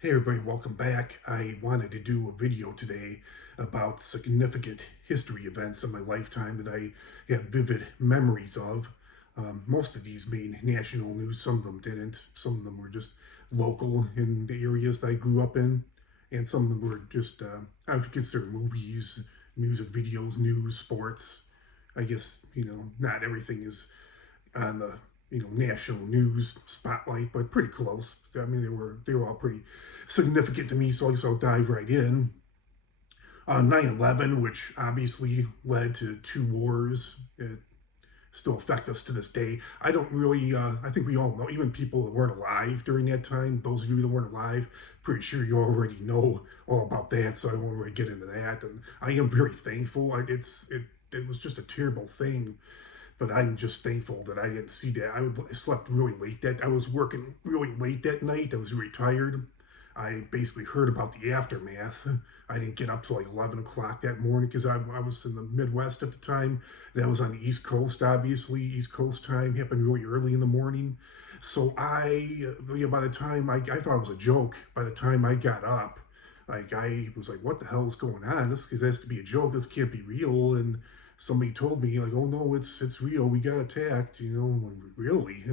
Hey everybody, welcome back. I wanted to do a video today about significant history events in my lifetime that I have vivid memories of. Most of these made national news, some of them didn't. Some of them were just local in the areas that I grew up in, and some of them were just, I would consider movies, music videos, news, sports. I guess, not everything is on the national news spotlight, but pretty close. I mean, they were all pretty significant to me, so I guess I'll dive right in. 9/11, which obviously led to two wars, it still affect us to this day. I don't really. I think we all know, even people that weren't alive during that time. Those of you that weren't alive, pretty sure you already know all about that, so I won't really get into that. And I am very thankful. It was just a terrible thing, but I'm just thankful that I didn't see that. I slept really late. I was working really late that night. I was really tired. I basically heard about the aftermath. I didn't get up till like 11 o'clock that morning because I was in the Midwest at the time. That was on the East Coast, obviously. East Coast time happened really early in the morning. So by the time I thought it was a joke. By the time I got up, like I was like, what the hell is going on? This has to be a joke. This can't be real. And somebody told me like, oh no, it's real. We got attacked. I'm like, really?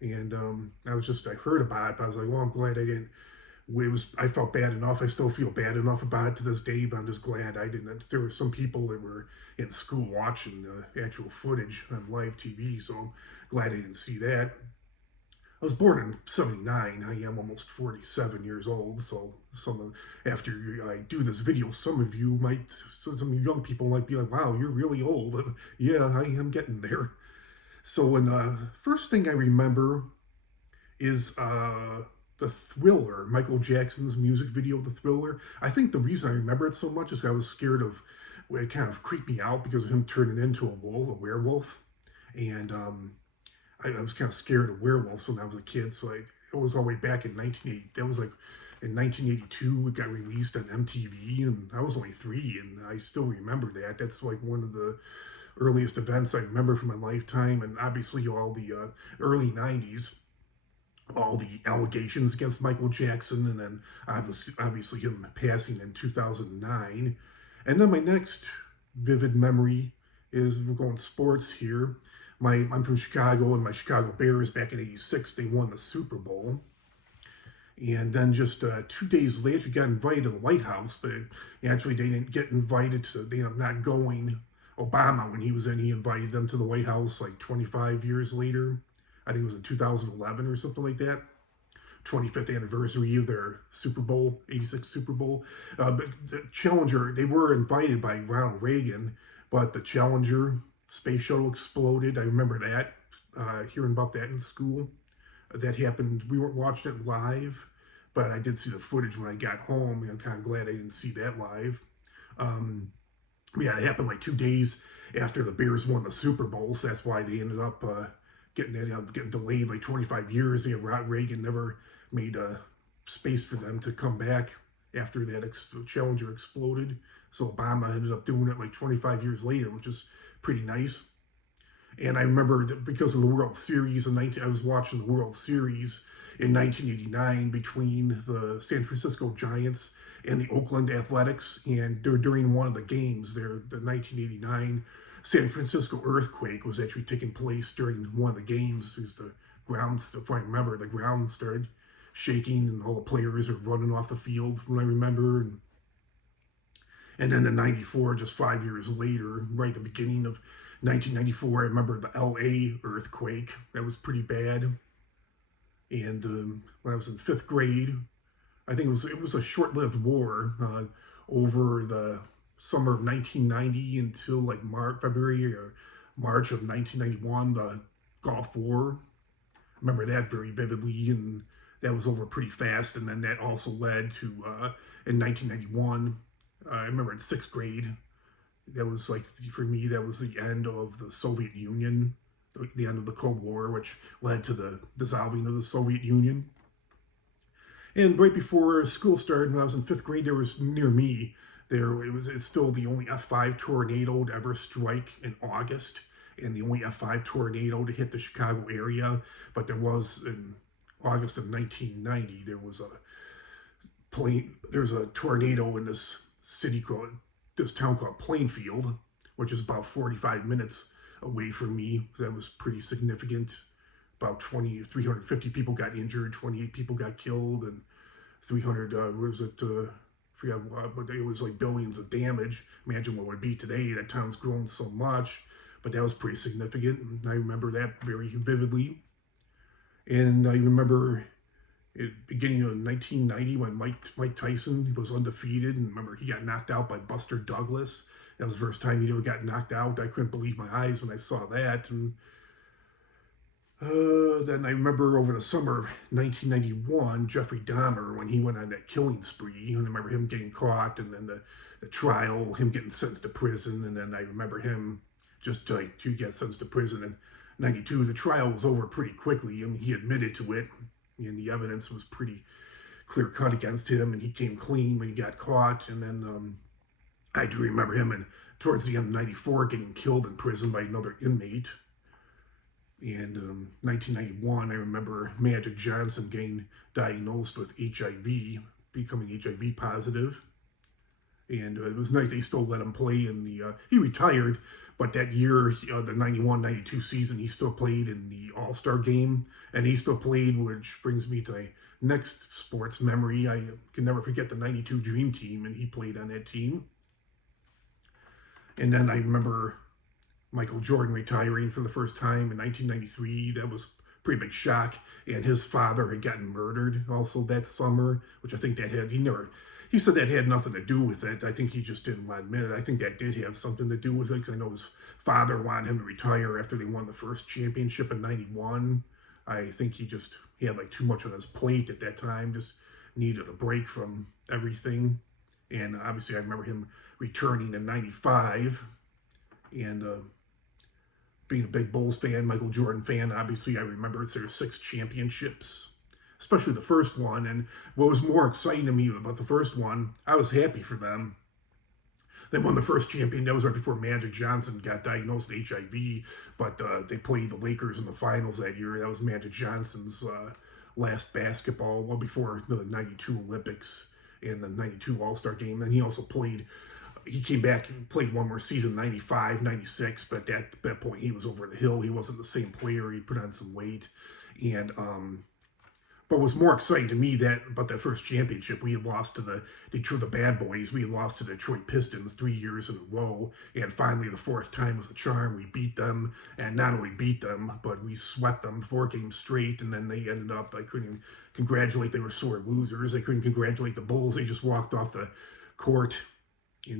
And I heard about it, but I was like, well, I'm glad I didn't. I felt bad enough. I still feel bad enough about it to this day, but I'm just glad I didn't. There were some people that were in school watching the actual footage on live TV, so glad I didn't see that. I was born in '79. I am almost 47 years old, so after I do this video, some young people might be like, wow, you're really old. And yeah, I am getting there. So, when first thing I remember is the Thriller, Michael Jackson's music video, The Thriller. I think the reason I remember it so much is I was scared of, it kind of creeped me out because of him turning into a werewolf. And I was kind of scared of werewolves when I was a kid. So it was all the way back in 1980. That was like in 1982, it got released on MTV, and I was only 3, and I still remember that. That's like one of the earliest events I remember from my lifetime, and obviously all the early 90s, all the allegations against Michael Jackson, and then obviously him passing in 2009. And then my next vivid memory is, we're going sports here. I'm from Chicago, and my Chicago Bears back in '86 they won the Super Bowl. And then just 2 days later, we got invited to the White House, but actually they didn't get invited to. They ended up not going. Obama, when he was in, he invited them to the White House like 25 years later. I think it was in 2011 or something like that. 25th anniversary of their Super Bowl, '86 Super Bowl. But the Challenger, they were invited by Ronald Reagan, but the Challenger space shuttle exploded. I remember that, hearing about that in school. That happened. We weren't watching it live, but I did see the footage when I got home. I'm kind of glad I didn't see that live. Um, yeah, it happened like 2 days after the Bears won the Super Bowl, so that's why they ended up getting delayed like 25 years. Reagan never made space for them to come back after that Challenger exploded. So Obama ended up doing it like 25 years later, which is pretty nice. And I remember that because of the World Series I was watching the World Series in 1989 between the San Francisco Giants and the Oakland Athletics, and during one of the games there, the 1989 San Francisco earthquake was actually taking place during one of the games. Because the ground, if I remember, the ground started shaking and all the players are running off the field. When I remember, and then in '94, just 5 years later, right at the beginning of 1994, I remember the LA earthquake. That was pretty bad. And when I was in 5th grade, I think it was a short-lived war over the summer of 1990 until like February or March of 1991, the Gulf War. I remember that very vividly, and that was over pretty fast. And then that also led to in 1991. I remember in 6th grade, that was like, for me, that was the end of the Soviet Union, the end of the Cold War, which led to the dissolving of the Soviet Union. And right before school started, when I was in 5th grade, there was near me. It's still the only F5 tornado to ever strike in August, and the only F5 tornado to hit the Chicago area. But there was in August of 1990, there was there's a tornado in this town called Plainfield, which is about 45 minutes away from me. That was pretty significant. About 350 people got injured, 28 people got killed, and 300, was it, forget what, but it was like billions of damage. Imagine what it would be today. That town's grown so much, but that was pretty significant. And I remember that very vividly. And I remember it beginning of 1990 when Mike Tyson was undefeated, and remember he got knocked out by Buster Douglas. That was the first time he ever got knocked out. I couldn't believe my eyes when I saw that. And then I remember over the summer of 1991, Jeffrey Dahmer, when he went on that killing spree. And I remember him getting caught, and then the trial, him getting sentenced to prison. And then I remember him just to get sentenced to prison in 92. The trial was over pretty quickly. I mean, he admitted to it, and the evidence was pretty clear cut against him, and he came clean when he got caught. And then I do remember him, and towards the end of 94, getting killed in prison by another inmate. And 1991, I remember Magic Johnson getting diagnosed with HIV, becoming HIV positive. And it was nice they still let him play in he retired, but that year, the 91-92 season, he still played in the All-Star game, and he still played, which brings me to my next sports memory. I can never forget the 92 Dream Team, and he played on that team. And then I remember Michael Jordan retiring for the first time in 1993. That was a pretty big shock. And his father had gotten murdered also that summer, which I think he said that had nothing to do with it. I think he just didn't want to admit it. I think that did have something to do with it, because I know his father wanted him to retire after they won the first championship in 91. I think he had like too much on his plate at that time, just needed a break from everything. And obviously I remember him returning in 95, and being a big Bulls fan, Michael Jordan fan, obviously I remember their 6 championships, especially the first one. And what was more exciting to me about the first one, I was happy for them. They won the first champion. That was right before Magic Johnson got diagnosed with HIV, but they played the Lakers in the finals that year. That was Magic Johnson's last basketball, well before the 92 Olympics and the 92 All-Star game. And he also he came back and played one more season, 95, 96, but at that point he was over the hill. He wasn't the same player. He put on some weight. And but what was more exciting to me about that first championship, we had lost to the Bad Boys. We had lost to the Detroit Pistons 3 years in a row, and finally the fourth time was a charm. We beat them, and not only beat them, but we swept them 4 games straight. And then they ended up, I couldn't congratulate, they were sore losers. I couldn't congratulate the Bulls. They just walked off the court,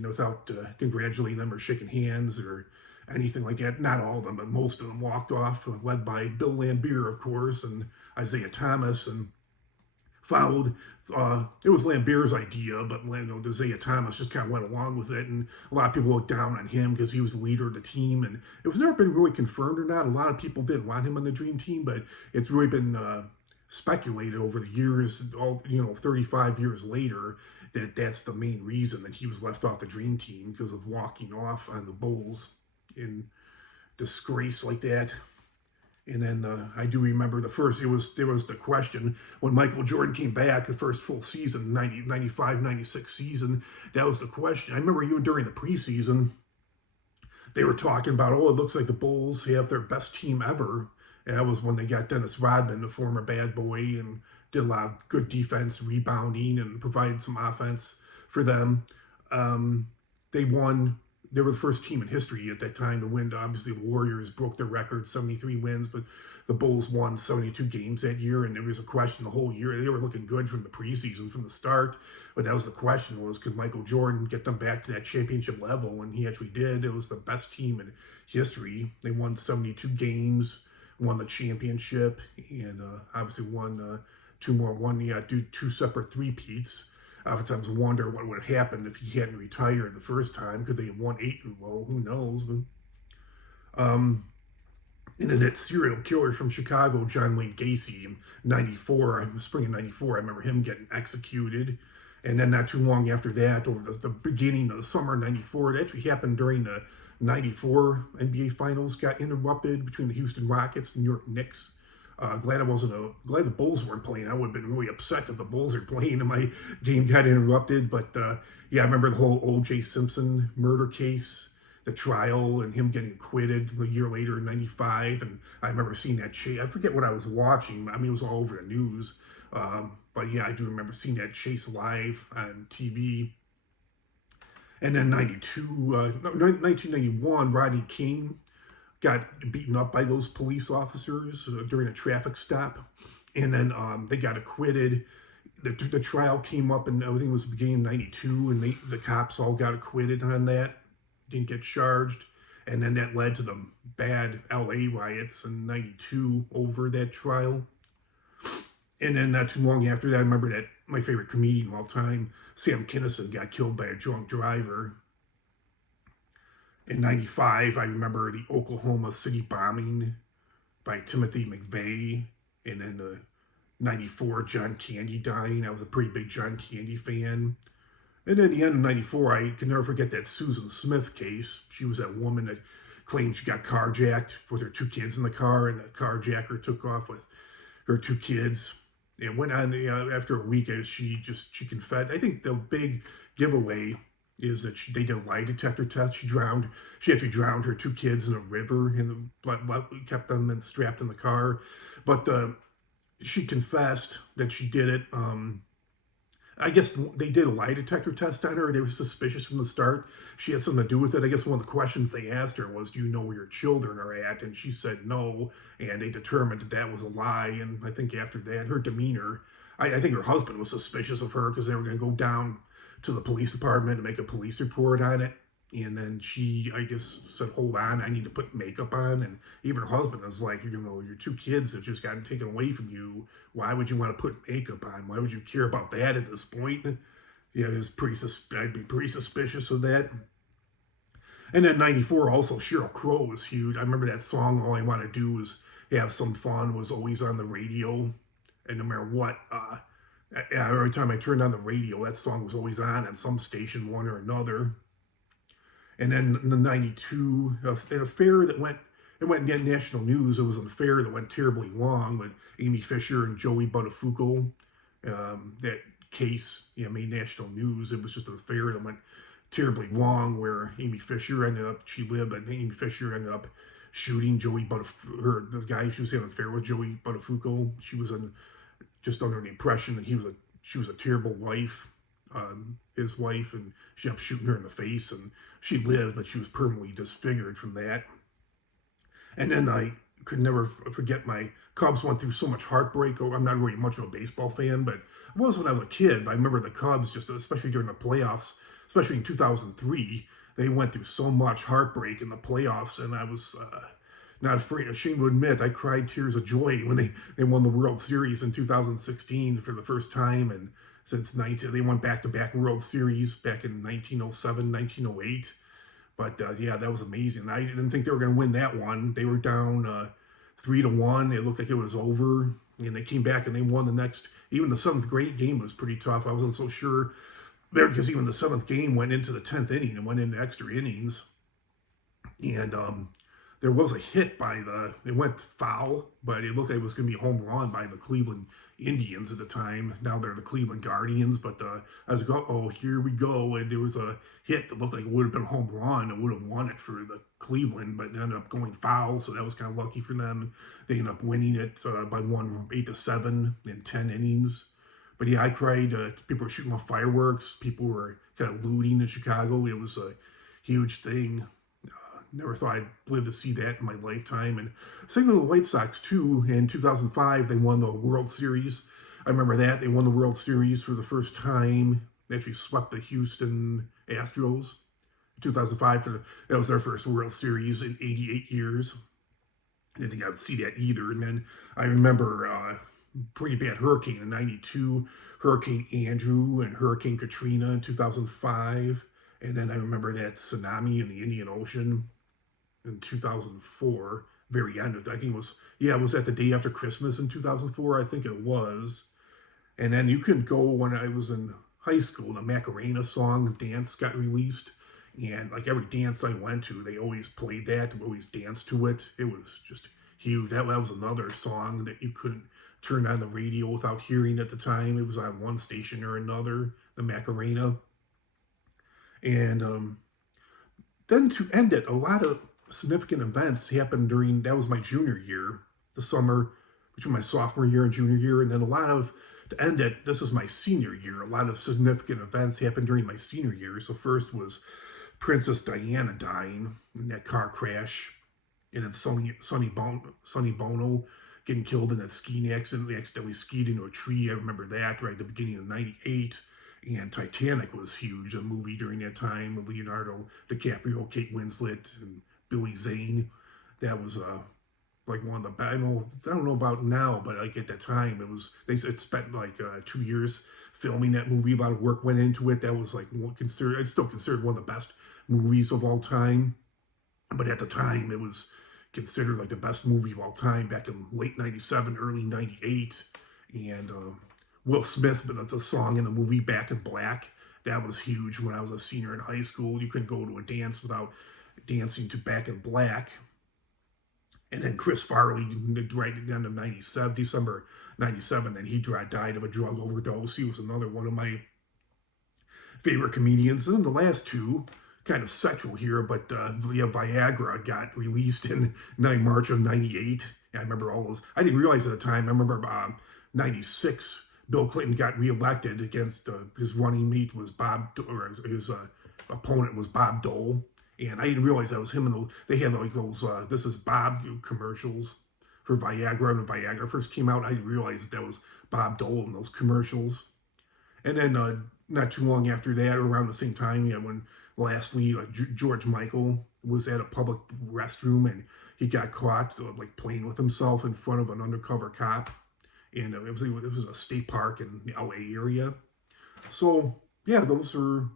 without congratulating them or shaking hands or anything like that. Not all of them, but most of them walked off, led by Bill Laimbeer, of course, and Isaiah Thomas, and followed. It was Laimbeer's idea, but Isaiah Thomas just kind of went along with it, and a lot of people looked down on him because he was the leader of the team, and it was never been really confirmed or not. A lot of people didn't want him on the Dream Team, but it's really been speculated over the years, 35 years later, that's the main reason that he was left off the Dream Team, because of walking off on the Bulls in disgrace like that. And then I do remember there was the question when Michael Jordan came back, the first full season, 95, 96 season, that was the question. I remember even during the preseason, they were talking about, it looks like the Bulls have their best team ever. And that was when they got Dennis Rodman, the former bad boy, and did a lot of good defense, rebounding, and provided some offense for them. They won. They were the first team in history at that time to win. Obviously, the Warriors broke their record, 73 wins, but the Bulls won 72 games that year, and there was a question the whole year. They were looking good from the preseason, from the start, but that was the question, was could Michael Jordan get them back to that championship level? And he actually did. It was the best team in history. They won 72 games, won the championship, and obviously won two separate three-peats. I oftentimes wonder what would have happened if he hadn't retired the first time. Could they have won 8 in a row? Who knows? And then that serial killer from Chicago, John Wayne Gacy, in spring of 94, I remember him getting executed. And then not too long after that, over the beginning of the summer of 94, it actually happened during the 94 NBA Finals got interrupted between the Houston Rockets and New York Knicks. Glad the Bulls weren't playing. I would have been really upset if the Bulls are playing and my game got interrupted. But yeah, I remember the whole O.J. Simpson murder case, the trial, and him getting acquitted a year later in '95. And I remember seeing that chase. I forget what I was watching. I mean, it was all over the news. But yeah, I do remember seeing that chase live on TV. And then 1991, Rodney King got beaten up by those police officers during a traffic stop. And then they got acquitted. The trial came up and everything was beginning in 92, and the cops all got acquitted on that, didn't get charged. And then that led to the bad LA riots in 92 over that trial. And then not too long after that, I remember that my favorite comedian of all time, Sam Kinison, got killed by a drunk driver. In '95, I remember the Oklahoma City bombing by Timothy McVeigh. And then '94, John Candy dying. I was a pretty big John Candy fan. And at the end of '94, I can never forget that Susan Smith case. She was that woman that claimed she got carjacked with her two kids in the car, and the carjacker took off with her two kids. It went on after a week as she confessed. I think the big giveaway is that they did a lie detector test. She actually drowned her two kids in a river and kept them strapped in the car. But she confessed that she did it. I guess they did a lie detector test on her. They were suspicious from the start. She had something to do with it. I guess one of the questions they asked her was, do you know where your children are at? And she said no. And they determined that that was a lie. And I think after that, her demeanor, I think her husband was suspicious of her because they were going to go down to the police department and make a police report on it. And then she, I guess, said, hold on, I need to put makeup on. And even her husband was like, you know, your two kids have just gotten taken away from you. Why would you want to put makeup on? Why would you care about that at this point? Yeah, it was I'd be pretty suspicious of that. And then '94, also, Sheryl Crow was huge. I remember that song, All I Want to Do Is Have Some Fun, was always on the radio. And no matter what, every time I turned on the radio, that song was always on some station, one or another. And then in the '92, an affair that went and get national news. It was an affair that went terribly wrong with Amy Fisher and Joey Buttafuoco. That case, made national news. It was just an affair that went terribly wrong, where Amy Fisher she lived, and Amy Fisher ended up shooting the guy she was having an affair with, Joey Buttafuoco. She was just under the impression that she was a terrible wife. His wife, and she ended up shooting her in the face, and she lived, but she was permanently disfigured from that. And then I could never forget my Cubs went through so much heartbreak. I'm not really much of a baseball fan, but I was when I was a kid. I remember the Cubs, just especially during the playoffs, especially in 2003, they went through so much heartbreak in the playoffs, and I was not ashamed to admit I cried tears of joy when they won the World Series in 2016 for the first time, and they won back-to-back World Series back in 1907, 1908. But yeah, that was amazing. I didn't think they were going to win that one. They were down 3-1. It looked like it was over, and they came back and they won the next. Even the seventh grade game was pretty tough. I wasn't so sure there because even the seventh game went into the 10th inning and went into extra innings. And there was a hit it went foul, but it looked like it was going to be a home run by the Cleveland Indians at the time. Now they're the Cleveland Guardians, but I was like, oh, here we go. And there was a hit that looked like it would have been a home run and would have won it for the Cleveland, but it ended up going foul, so that was kind of lucky for them. They ended up winning it by 8-7 in 10 innings. But yeah, I cried. People were shooting off fireworks. People were kind of looting in Chicago. It was a huge thing. Never thought I'd live to see that in my lifetime. And same with the White Sox, too. In 2005, they won the World Series. I remember that. They won the World Series for the first time. They actually swept the Houston Astros in 2005. That was their first World Series in 88 years. I didn't think I would see that either. And then I remember pretty bad hurricane in '92, Hurricane Andrew and Hurricane Katrina in 2005. And then I remember that tsunami in the Indian Ocean in 2004, very end. I think it was at the day after Christmas in 2004, I think it was. And then you can go when I was in high school, the Macarena song dance got released. And like every dance I went to, they always played that, we always danced to it. It was just huge. That was another song that you couldn't turn on the radio without hearing at the time. It was on one station or another, the Macarena. And then to end it, a lot of significant events happened during, that was my junior year, the summer between my sophomore year and junior year. And then a lot of, to end it, this is my senior year. A lot of significant events happened during my senior year. So first was Princess Diana dying in that car crash, and then Sonny Bono getting killed in that skiing accident. They accidentally skied into a tree. I remember that right at the beginning of '98. And Titanic was huge, a movie during that time with Leonardo DiCaprio, Kate Winslet, and Billy Zane. That was like one of the best. I don't know about now, but like at the time, it spent like 2 years filming that movie. A lot of work went into it. That was like it's still considered one of the best movies of all time. But at the time, it was considered like the best movie of all time back in late '97, early '98. And Will Smith, the song in the movie Back in Black, that was huge when I was a senior in high school. You couldn't go to a dance without dancing to Back in Black. And then Chris Farley, right at the end of '97, December '97, and he died of a drug overdose. He was another one of my favorite comedians. And then the last two, kind of sexual here, but Viagra got released in March of '98. I remember all those. I didn't realize at the time. I remember '96. Bill Clinton got reelected against his running mate was his opponent was Bob Dole, and I didn't realize that was him. And they had like those "This is Bob" commercials for Viagra. And when Viagra first came out, I didn't realize that was Bob Dole in those commercials. And then not too long after that, around the same time, when lastly George Michael was at a public restroom and he got caught like playing with himself in front of an undercover cop. And it was a state park in the LA area. So yeah, those are,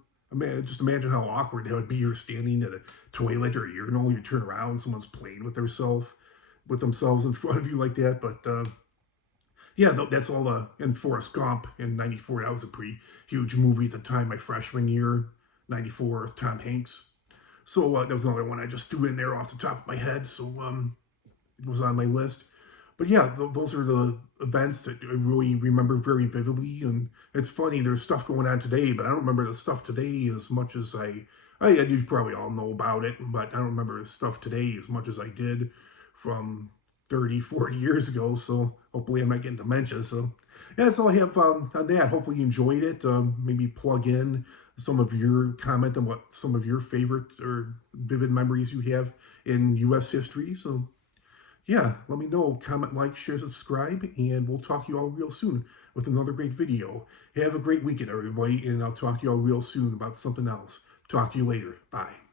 just imagine how awkward that would be. You're standing at a toilet or a urinal, you turn around, someone's playing with themselves in front of you like that. But yeah, that's all and Forrest Gump in '94, that was a pretty huge movie at the time, my freshman year, '94, with Tom Hanks. So that was another one I just threw in there off the top of my head. So it was on my list. But yeah, those are the events that I really remember very vividly. And it's funny, there's stuff going on today, but I don't remember the stuff today as much as you probably all know about it, but I don't remember the stuff today as much as I did from 30, 40 years ago. So hopefully I'm not getting dementia. So yeah, that's all I have on that. Hopefully you enjoyed it. Maybe plug in some of your comment on what some of your favorite or vivid memories you have in U.S. history. So yeah, let me know. Comment, like, share, subscribe, and we'll talk to you all real soon with another great video. Have a great weekend, everybody, and I'll talk to you all real soon about something else. Talk to you later. Bye.